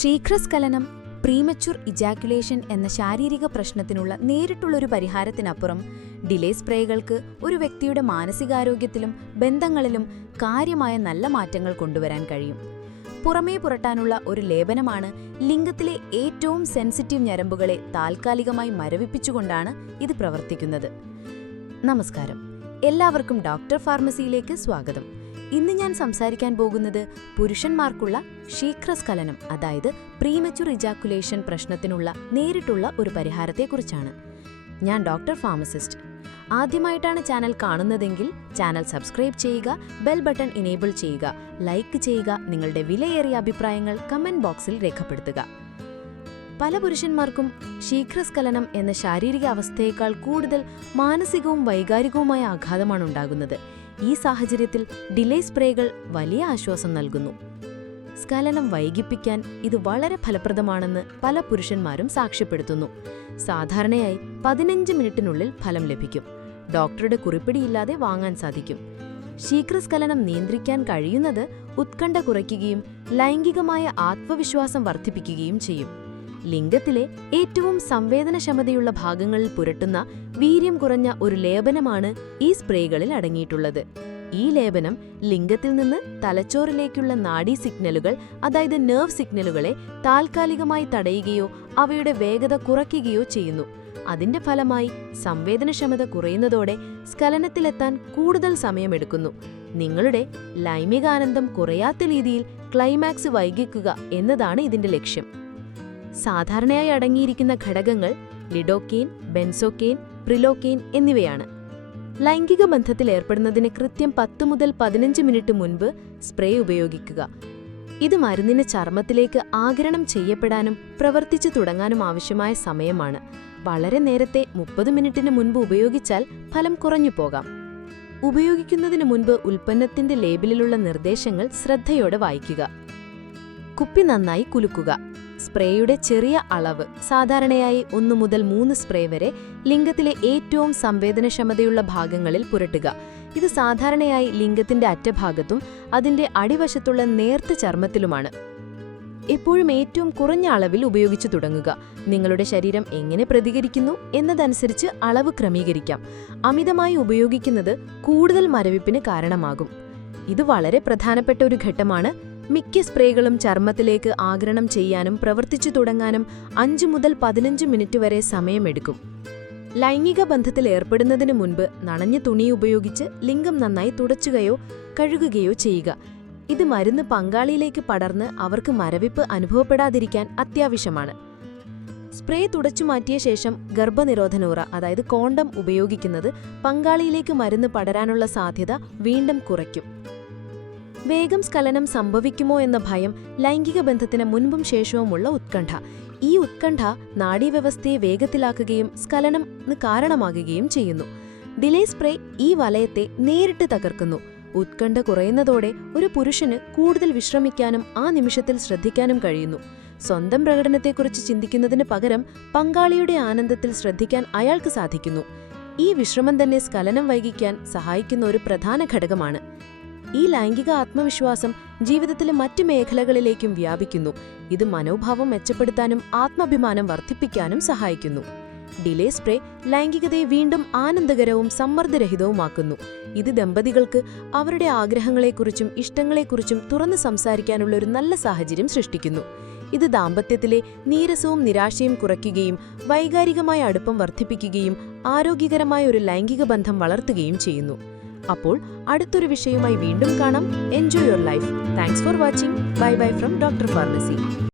ശീഘ്രസ്ഖലനം premature ejaculation എന്ന ശാരീരിക പ്രശ്നത്തിനുള്ള നേരിട്ടുള്ളൊരു പരിഹാരത്തിനപ്പുറം ഡിലേ സ്പ്രേകൾക്ക് ഒരു വ്യക്തിയുടെ മാനസികാരോഗ്യത്തിലും ബന്ധങ്ങളിലും കാര്യമായ നല്ല മാറ്റങ്ങൾ കൊണ്ടുവരാൻ കഴിയും. പുറമേ പുരട്ടാനുള്ള ഒരു ലേപനമാണ് ലിംഗത്തിലെ ഏറ്റവും സെൻസിറ്റീവ് ഞരമ്പുകളെ താൽക്കാലികമായി മരവിപ്പിച്ചുകൊണ്ടാണ് ഇത് പ്രവർത്തിക്കുന്നത്. നമസ്കാരം. എല്ലാവർക്കും ഡോക്ടർ ഫാർമസിയിലേക്ക് സ്വാഗതം. ഇന്ന് ഞാൻ സംസാരിക്കാൻ പോകുന്നത് പുരുഷന്മാർക്കുള്ള ശീഘ്രസ്ഖലനം അതായത് പ്രീമച്ചുർ ഇജാക്കുലേഷൻ പ്രശ്നത്തിനുള്ള നേരിട്ടുള്ള ഒരു പരിഹാരത്തെക്കുറിച്ചാണ്. ഞാൻ ഡോക്ടർ ഫാർമസിസ്റ്റ് ആദ്യമായിട്ടാണ് ചാനൽ കാണുന്നതെങ്കിൽ ചാനൽ സബ്സ്ക്രൈബ് ചെയ്യുക ബെൽ ബട്ടൺ ഇനേബിൾ ചെയ്യുക ലൈക്ക് ചെയ്യുക നിങ്ങളുടെ വിലയേറിയ അഭിപ്രായങ്ങൾ കമന്റ് ബോക്സിൽ രേഖപ്പെടുത്തുക. പല പുരുഷന്മാർക്കും ശീഘ്രസ്ഖലനം എന്ന ശാരീരിക അവസ്ഥയേക്കാൾ കൂടുതൽ മാനസികവും വൈകാരികവുമായ ആഘാതമാണ് ഉണ്ടാകുന്നത്. ഈ സാഹചര്യത്തിൽ ഡിലേ സ്പ്രേകൾ വലിയ ആശ്വാസം നൽകുന്നു. സ്കലനം വൈകിപ്പിക്കാൻ ഇത് വളരെ ഫലപ്രദമാണെന്ന് പല പുരുഷന്മാരും സാക്ഷ്യപ്പെടുത്തുന്നു. സാധാരണയായി പതിനഞ്ച് മിനിറ്റിനുള്ളിൽ ഫലം ലഭിക്കും. ഡോക്ടറുടെ കുറിപ്പിടിയില്ലാതെ വാങ്ങാൻ സാധിക്കും. ശീഘ്രസ്ഖലനം നിയന്ത്രിക്കാൻ കഴിയുന്നത് ഉത്കണ്ഠ കുറയ്ക്കുകയും ലൈംഗികമായ ആത്മവിശ്വാസം വർദ്ധിപ്പിക്കുകയും ചെയ്യും. ലിംഗത്തിലെ ഏറ്റവും സംവേദനക്ഷമതയുള്ള ഭാഗങ്ങളിൽ പുരട്ടുന്ന വീര്യം കുറഞ്ഞ ഒരു ലേപനമാണ് ഈ സ്പ്രേകളിൽ അടങ്ങിയിട്ടുള്ളത്. ഈ ലേപനം ലിംഗത്തിൽ നിന്ന് തലച്ചോറിലേക്കുള്ള നാഡീ സിഗ്നലുകൾ അതായത് നെർവ് സിഗ്നലുകളെ താൽക്കാലികമായി തടയുകയോ അവയുടെ വേഗത കുറയ്ക്കുകയോ ചെയ്യുന്നു. അതിന്റെ ഫലമായി സംവേദനക്ഷമത കുറയുന്നതോടെ സ്ഖലനത്തിലെത്താൻ കൂടുതൽ സമയമെടുക്കുന്നു. നിങ്ങളുടെ ലൈംഗികാനന്ദം കുറയാത്ത രീതിയിൽ ക്ലൈമാക്സ് വൈകിക്കുക എന്നതാണ് ഇതിന്റെ ലക്ഷ്യം. സാധാരണയായി അടങ്ങിയിരിക്കുന്ന ഘടകങ്ങൾ ലിഡോക്കെയിൻ ബെൻസോക്കെയിൻ പ്രിലോക്കെയിൻ എന്നിവയാണ്. ലൈംഗിക ബന്ധത്തിൽ ഏർപ്പെടുന്നതിന് കൃത്യം പത്ത് മുതൽ പതിനഞ്ച് മിനിറ്റ് മുൻപ് സ്പ്രേ ഉപയോഗിക്കുക. ഇത് മരുന്നിന് ചർമ്മത്തിലേക്ക് ആഗിരണം ചെയ്യപ്പെടാനും പ്രവർത്തിച്ചു തുടങ്ങാനും ആവശ്യമായ സമയമാണ്. വളരെ നേരത്തെ മുപ്പത് മിനിറ്റിന് മുൻപ് ഉപയോഗിച്ചാൽ ഫലം കുറഞ്ഞു പോകാം. ഉപയോഗിക്കുന്നതിന് മുൻപ് ഉൽപ്പന്നത്തിന്റെ ലേബിളിലുള്ള നിർദ്ദേശങ്ങൾ ശ്രദ്ധയോടെ വായിക്കുക. കുപ്പി നന്നായി കുലുക്കുക. സ്പ്രേയുടെ ചെറിയ അളവ് സാധാരണയായി ഒന്നു മുതൽ മൂന്ന് സ്പ്രേ വരെ ലിംഗത്തിലെ ഏറ്റവും സംവേദനക്ഷമതയുള്ള ഭാഗങ്ങളിൽ പുരട്ടുക. ഇത് സാധാരണയായി ലിംഗത്തിന്റെ അറ്റഭാഗത്തും അതിന്റെ അടിവശത്തുള്ള നേർത്ത ചർമ്മത്തിലുമാണ്. എപ്പോഴും ഏറ്റവും കുറഞ്ഞ അളവിൽ ഉപയോഗിച്ചു തുടങ്ങുക. നിങ്ങളുടെ ശരീരം എങ്ങനെ പ്രതികരിക്കുന്നു എന്നതനുസരിച്ച് അളവ് ക്രമീകരിക്കാം. അമിതമായി ഉപയോഗിക്കുന്നത് കൂടുതൽ മരവിപ്പിന് കാരണമാകും. ഇത് വളരെ പ്രധാനപ്പെട്ട ഒരു ഘട്ടമാണ്. മിക്ക സ്പ്രേകളും ചർമ്മത്തിലേക്ക് ആഗരണം ചെയ്യാനും പ്രവർത്തിച്ചു തുടങ്ങാനും അഞ്ച് മുതൽ പതിനഞ്ച് മിനിറ്റ് വരെ സമയമെടുക്കും. ലൈംഗിക ബന്ധത്തിൽ ഏർപ്പെടുന്നതിന് മുൻപ് നനഞ്ഞ തുണി ഉപയോഗിച്ച് ലിംഗം നന്നായി തുടച്ചുകയോ കഴുകുകയോ ചെയ്യുക. ഇത് മരുന്ന് പങ്കാളിയിലേക്ക് പടർന്ന് അവർക്ക് മരവിപ്പ് അനുഭവപ്പെടാതിരിക്കാൻ അത്യാവശ്യമാണ്. സ്പ്രേ തുടച്ചു മാറ്റിയ ശേഷം ഗർഭനിരോധനോറ അതായത് കോണ്ടം ഉപയോഗിക്കുന്നത് പങ്കാളിയിലേക്ക് മരുന്ന് പടരാനുള്ള സാധ്യത വീണ്ടും കുറയ്ക്കും. വേഗം സ്ഖലനം സംഭവിക്കുമോ എന്ന ഭയം ലൈംഗിക ബന്ധത്തിന് മുൻപും ശേഷവുമുള്ള ഉത്കണ്ഠ. ഈ ഉത്കണ്ഠ നാഡീവ്യവസ്ഥയെ വേഗത്തിലാക്കുകയും സ്ഖലനം കാരണമാകുകയും ചെയ്യുന്നു. ഡിലേ സ്പ്രേ ഈ വലയത്തെ നേരിട്ട് തകർക്കുന്നു. ഉത്കണ്ഠ കുറയുന്നതോടെ ഒരു പുരുഷന് കൂടുതൽ വിശ്രമിക്കാനും ആ നിമിഷത്തിൽ ശ്രദ്ധിക്കാനും കഴിയുന്നു. സ്വന്തം പ്രകടനത്തെക്കുറിച്ച് ചിന്തിക്കുന്നതിന് പകരം പങ്കാളിയുടെ ആനന്ദത്തിൽ ശ്രദ്ധിക്കാൻ അയാൾക്ക് സാധിക്കുന്നു. ഈ വിശ്രമം തന്നെ സ്ഖലനം വൈകിക്കാൻ സഹായിക്കുന്ന ഒരു പ്രധാന ഘടകമാണ്. ഈ ലൈംഗിക ആത്മവിശ്വാസം ജീവിതത്തിലെ മറ്റു മേഖലകളിലേക്കും വ്യാപിക്കുന്നു. ഇത് മനോഭാവം മെച്ചപ്പെടുത്താനും ആത്മാഭിമാനം വർദ്ധിപ്പിക്കാനും സഹായിക്കുന്നു. ഡിലേ സ്പ്രേ ലൈംഗികതയെ വീണ്ടും ആനന്ദകരവും സമ്മർദ്ദരഹിതവുമാക്കുന്നു. ഇത് ദമ്പതികൾക്ക് അവരുടെ ആഗ്രഹങ്ങളെക്കുറിച്ചും ഇഷ്ടങ്ങളെക്കുറിച്ചും തുറന്നു സംസാരിക്കാനുള്ള ഒരു നല്ല സാഹചര്യം സൃഷ്ടിക്കുന്നു. ഇത് ദാമ്പത്യത്തിലെ നീരസവും നിരാശയും കുറയ്ക്കുകയും വൈകാരികമായ അടുപ്പം വർദ്ധിപ്പിക്കുകയും ആരോഗ്യകരമായ ഒരു ലൈംഗിക ബന്ധം വളർത്തുകയും ചെയ്യുന്നു. അപ്പോൾ അടുത്തൊരു വിഷയവുമായി വീണ്ടും കാണാം. Enjoy your life thanks for watching bye bye from doctor pharmacy